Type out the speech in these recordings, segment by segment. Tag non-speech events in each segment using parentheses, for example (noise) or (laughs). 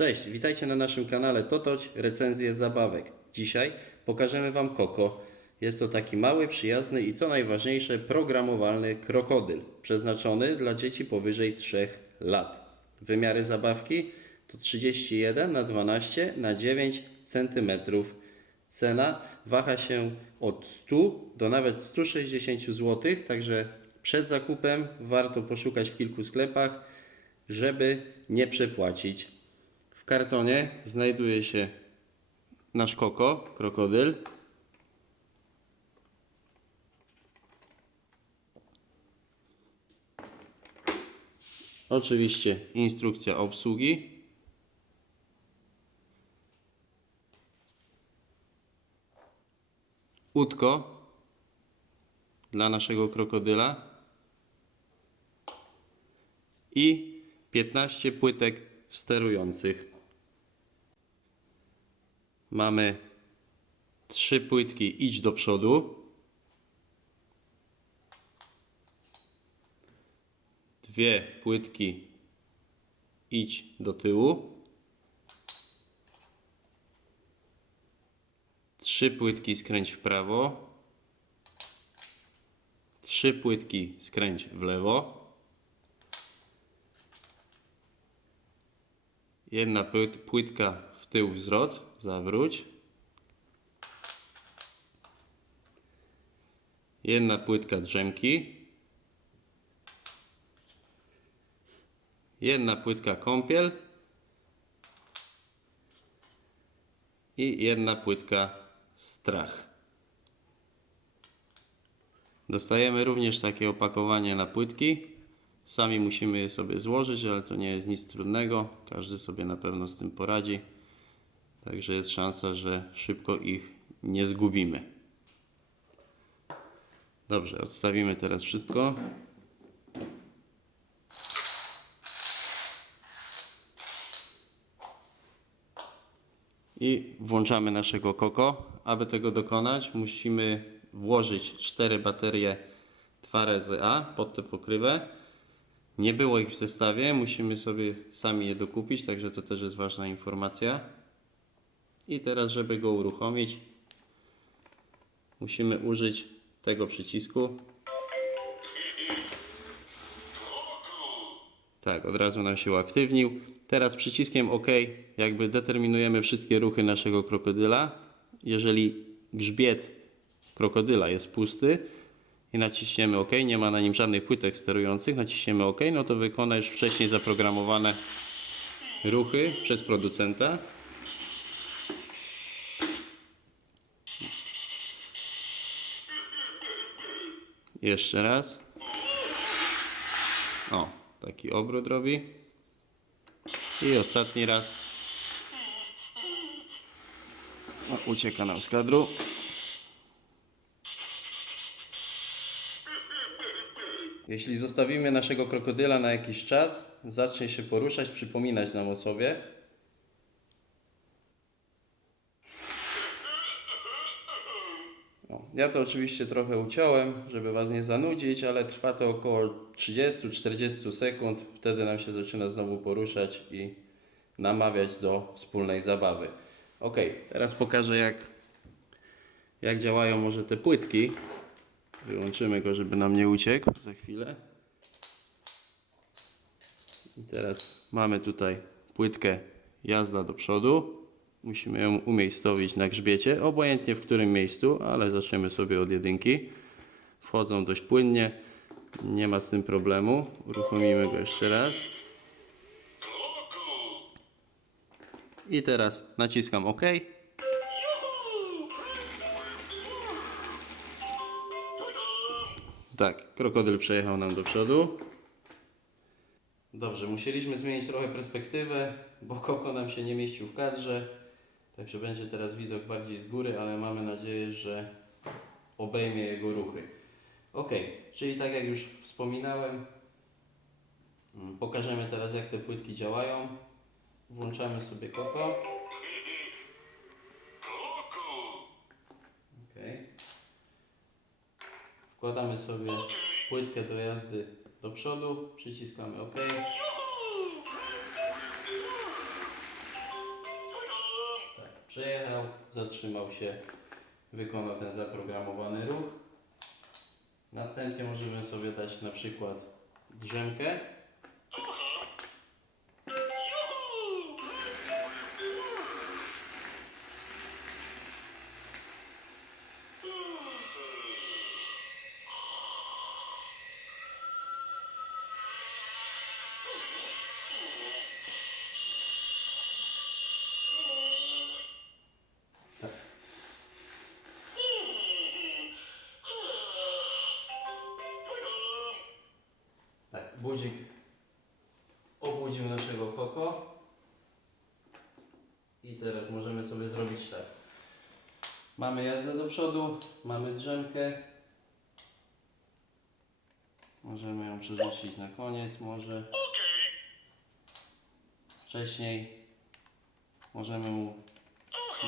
Cześć, witajcie na naszym kanale Totoć Recenzje Zabawek. Dzisiaj pokażemy Wam Koko. Jest to taki mały, przyjazny i co najważniejsze programowalny krokodyl, przeznaczony dla dzieci powyżej 3 lat. Wymiary zabawki to 31 na 12 na 9 cm. Cena waha się od 100 do nawet 160 zł, także przed zakupem warto poszukać w kilku sklepach, żeby nie przepłacić. W kartonie znajduje się nasz koko, krokodyl. Oczywiście instrukcja obsługi. Łódko dla naszego krokodyla i 15 płytek sterujących. Mamy trzy płytki idź do przodu. Dwie płytki idź do tyłu. Trzy płytki skręć w prawo. Trzy płytki skręć w lewo. Jedna płyt, płytka tył wzrot, zawróć. Jedna płytka drzemki. Jedna płytka kąpiel. I jedna płytka strach. Dostajemy również takie opakowanie na płytki. Sami musimy je sobie złożyć, ale to nie jest nic trudnego. Każdy sobie na pewno z tym poradzi. Także jest szansa, że szybko ich nie zgubimy. Dobrze, odstawimy teraz wszystko. I włączamy naszego koko. Aby tego dokonać, musimy włożyć cztery baterie 2RZA pod tę pokrywę. Nie było ich w zestawie, musimy sobie sami je dokupić, także to też jest ważna informacja. I teraz, żeby go uruchomić, musimy użyć tego przycisku. Tak, od razu nam się uaktywnił. Teraz przyciskiem OK jakby determinujemy wszystkie ruchy naszego krokodyla. Jeżeli grzbiet krokodyla jest pusty i naciśniemy OK, nie ma na nim żadnych płytek sterujących, naciśniemy OK, no to wykona już wcześniej zaprogramowane ruchy przez producenta. Jeszcze raz. O, taki obrót robi. I ostatni raz. O, ucieka nam z kadru. Jeśli zostawimy naszego krokodyla na jakiś czas, zacznie się poruszać, przypominać nam o sobie. Ja to oczywiście trochę uciąłem, żeby Was nie zanudzić, ale trwa to około 30-40 sekund. Wtedy nam się zaczyna znowu poruszać i namawiać do wspólnej zabawy. Ok, teraz pokażę jak, jak działają może te płytki. Wyłączymy go, żeby nam nie uciekł za chwilę. I teraz mamy tutaj płytkę jazda do przodu. Musimy ją umiejscowić na grzbiecie, obojętnie w którym miejscu, ale zaczniemy sobie od jedynki. Wchodzą dość płynnie, nie ma z tym problemu. Uruchomimy go jeszcze raz. I teraz naciskam OK. Tak, krokodyl przejechał nam do przodu. Dobrze, musieliśmy zmienić trochę perspektywę, bo koko nam się nie mieścił w kadrze. Także będzie teraz widok bardziej z góry, ale mamy nadzieję, że obejmie jego ruchy. Ok, czyli tak jak już wspominałem, mm, pokażemy teraz jak te płytki działają. Włączamy sobie koko. Okay. Wkładamy sobie płytkę do jazdy do przodu, przyciskamy OK. Zatrzymał się, wykonał ten zaprogramowany ruch. Następnie możemy sobie dać na przykład drzemkę. Budzik obudził naszego koko. I teraz możemy sobie zrobić tak. Mamy jazdę do przodu, mamy drzemkę. Możemy ją przerzucić na koniec może. Wcześniej możemy mu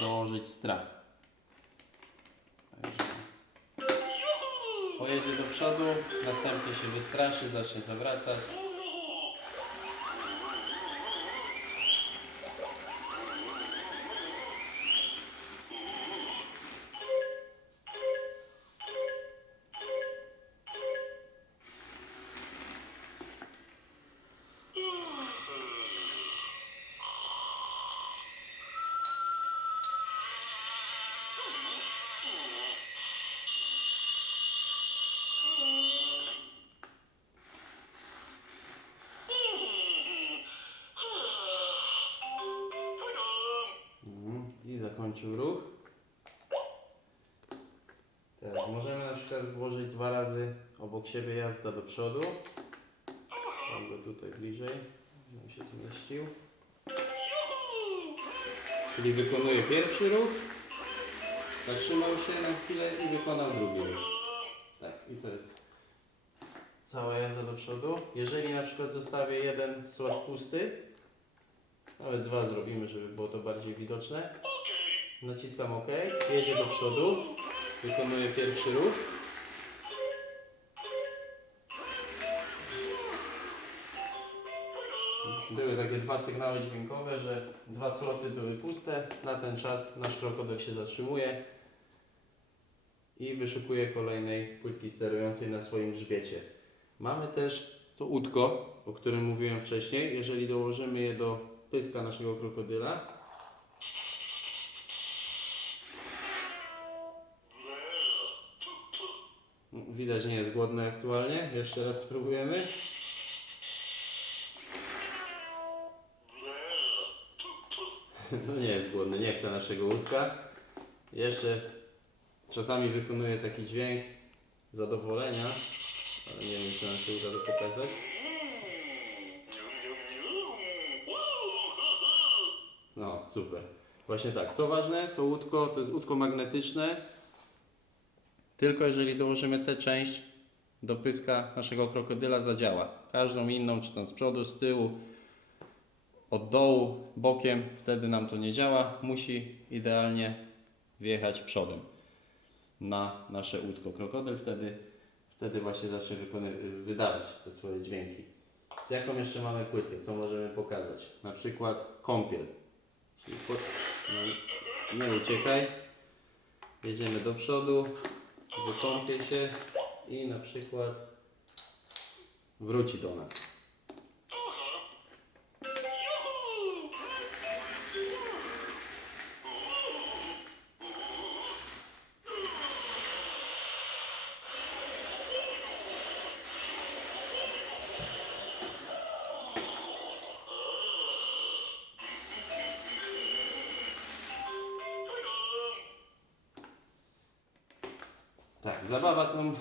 dołożyć strach. Pojedzie do przodu, następnie się wystraszy, zacznie zawracać. Ruch. Teraz możemy na przykład włożyć dwa razy obok siebie jazda do przodu. Mam go tutaj bliżej, żebym się zmieścił. Czyli wykonuje pierwszy ruch, zatrzymał się na chwilę i wykonał drugi ruch. Tak, i to jest cała jazda do przodu. Jeżeli na przykład zostawię jeden slot pusty, nawet dwa zrobimy, żeby było to bardziej widoczne. Naciskam OK, jedzie do przodu, wykonuje pierwszy ruch. Były takie dwa sygnały dźwiękowe, że dwa sloty były puste. Na ten czas nasz krokodyl się zatrzymuje i wyszukuje kolejnej płytki sterującej na swoim grzbiecie. Mamy też to łódko, o którym mówiłem wcześniej. Jeżeli dołożymy je do pyska naszego krokodyla, widać nie jest głodny aktualnie. Jeszcze raz spróbujemy. (laughs) No nie jest głodny, nie chce naszego łódka. Jeszcze czasami wykonuje taki dźwięk zadowolenia, ale nie wiem czy nam się uda to pokazać. No, super. Właśnie tak. Co ważne, to łódko to jest łódko magnetyczne. Tylko jeżeli dołożymy tę część do pyska naszego krokodyla zadziała. Każdą inną, czy tam z przodu, z tyłu, od dołu, bokiem, wtedy nam to nie działa. Musi idealnie wjechać przodem na nasze łódko. Krokodyl wtedy, wtedy właśnie zacznie wydawać te swoje dźwięki. Jaką jeszcze mamy płytkę? Co możemy pokazać? Na przykład kąpiel. Czyli po, no, nie uciekaj. Jedziemy do przodu, wykąpie się i na przykład wróci do nas. Tak, zabawa tą,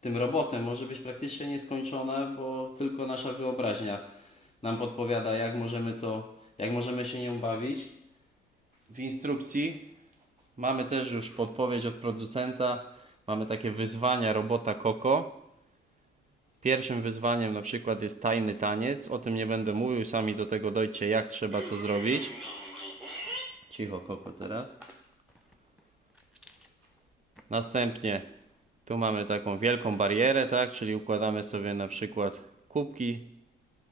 tym robotem może być praktycznie nieskończona, bo tylko nasza wyobraźnia nam podpowiada, jak możemy to, jak możemy się nią bawić. W instrukcji mamy też już podpowiedź od producenta. Mamy takie wyzwania robota Koko. Pierwszym wyzwaniem na przykład jest tajny taniec. O tym nie będę mówił, sami do tego dojdzie, jak trzeba to zrobić. Cicho Koko teraz. Następnie tu mamy taką wielką barierę, tak? Czyli układamy sobie na przykład kubki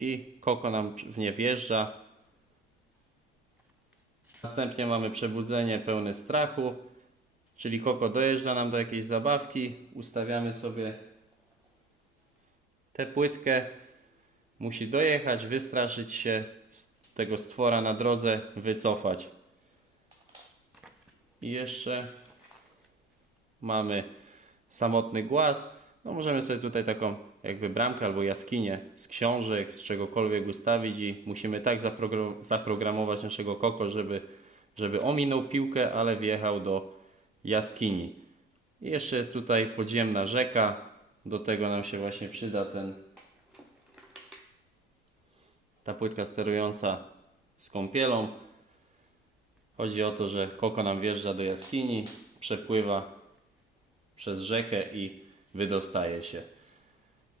i koko nam w nie wjeżdża. Następnie mamy przebudzenie pełne strachu, czyli Koko dojeżdża nam do jakiejś zabawki, ustawiamy sobie tę płytkę, musi dojechać, wystraszyć się tego stwora na drodze, wycofać. I jeszcze mamy samotny głaz. No możemy sobie tutaj taką jakby bramkę albo jaskinię z książek, z czegokolwiek ustawić i musimy tak zapro- zaprogramować naszego koko, żeby, żeby ominął piłkę, ale wjechał do jaskini. I jeszcze jest tutaj podziemna rzeka. Do tego nam się właśnie przyda ten ta płytka sterująca z kąpielą. Chodzi o to, że koko nam wjeżdża do jaskini, przepływa przez rzekę i wydostaje się.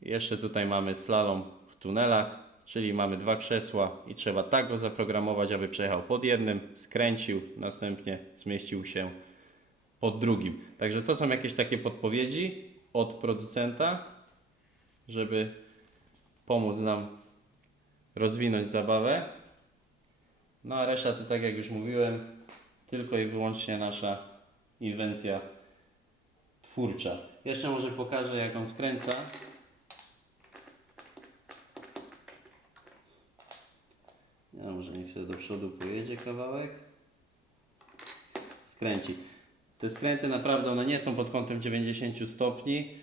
Jeszcze tutaj mamy slalom w tunelach, czyli mamy dwa krzesła i trzeba tak go zaprogramować, aby przejechał pod jednym, skręcił, następnie zmieścił się pod drugim. Także to są jakieś takie podpowiedzi od producenta, żeby pomóc nam rozwinąć zabawę. No a reszta to tak jak już mówiłem, tylko i wyłącznie nasza inwencja twórcza. Jeszcze może pokażę jak on skręca. Ja może niech sobie do przodu pojedzie kawałek. Skręci. Te skręty naprawdę one nie są pod kątem 90 stopni.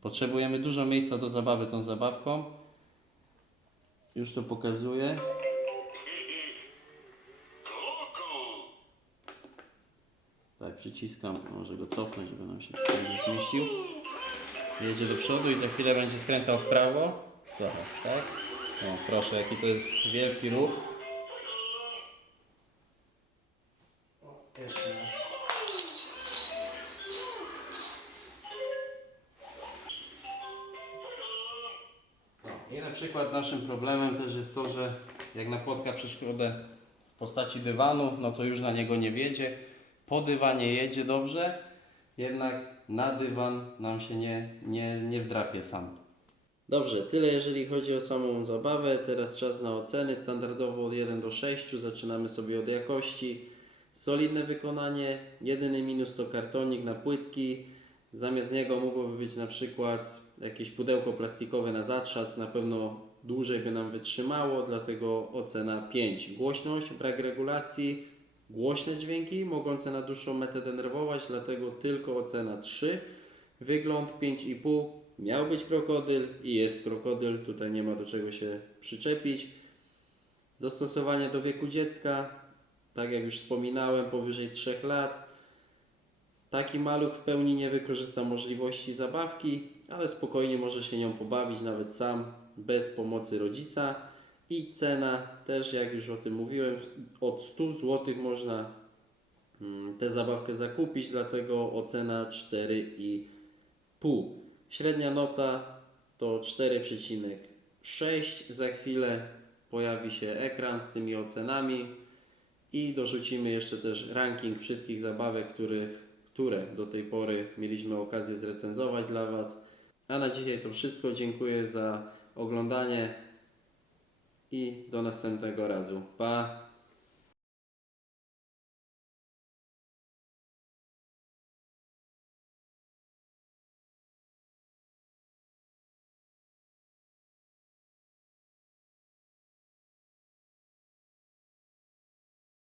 Potrzebujemy dużo miejsca do zabawy tą zabawką. Już to pokazuję. Przyciskam, może go cofnąć, żeby nam się tutaj nie zmieścił. Jedzie do przodu i za chwilę będzie skręcał w prawo. Trochę, tak? O, proszę, jaki to jest wielki ruch. O, jeszcze raz. No, I na przykład naszym problemem też jest to, że jak napotka przeszkodę w postaci dywanu, no to już na niego nie wiedzie. Po dywanie jedzie dobrze, jednak na dywan nam się nie, nie, nie wdrapie sam. Dobrze, tyle jeżeli chodzi o samą zabawę. Teraz czas na oceny. Standardowo od 1 do 6. Zaczynamy sobie od jakości. Solidne wykonanie. Jedyny minus to kartonik na płytki. Zamiast niego mogłoby być na przykład jakieś pudełko plastikowe na zatrzask. Na pewno dłużej by nam wytrzymało, dlatego ocena 5. Głośność, brak regulacji, głośne dźwięki mogące na dłuższą metę denerwować, dlatego tylko ocena 3. Wygląd 5,5. Miał być krokodyl i jest krokodyl, tutaj nie ma do czego się przyczepić. Dostosowanie do wieku dziecka, tak jak już wspominałem, powyżej 3 lat. Taki maluch w pełni nie wykorzysta możliwości zabawki, ale spokojnie może się nią pobawić nawet sam, bez pomocy rodzica. I cena też, jak już o tym mówiłem, od 100 zł można mm, tę zabawkę zakupić, dlatego ocena 4,5. Średnia nota to 4,6. Za chwilę pojawi się ekran z tymi ocenami i dorzucimy jeszcze też ranking wszystkich zabawek, których, które do tej pory mieliśmy okazję zrecenzować dla Was. A na dzisiaj to wszystko. Dziękuję za oglądanie i do następnego razu. Pa!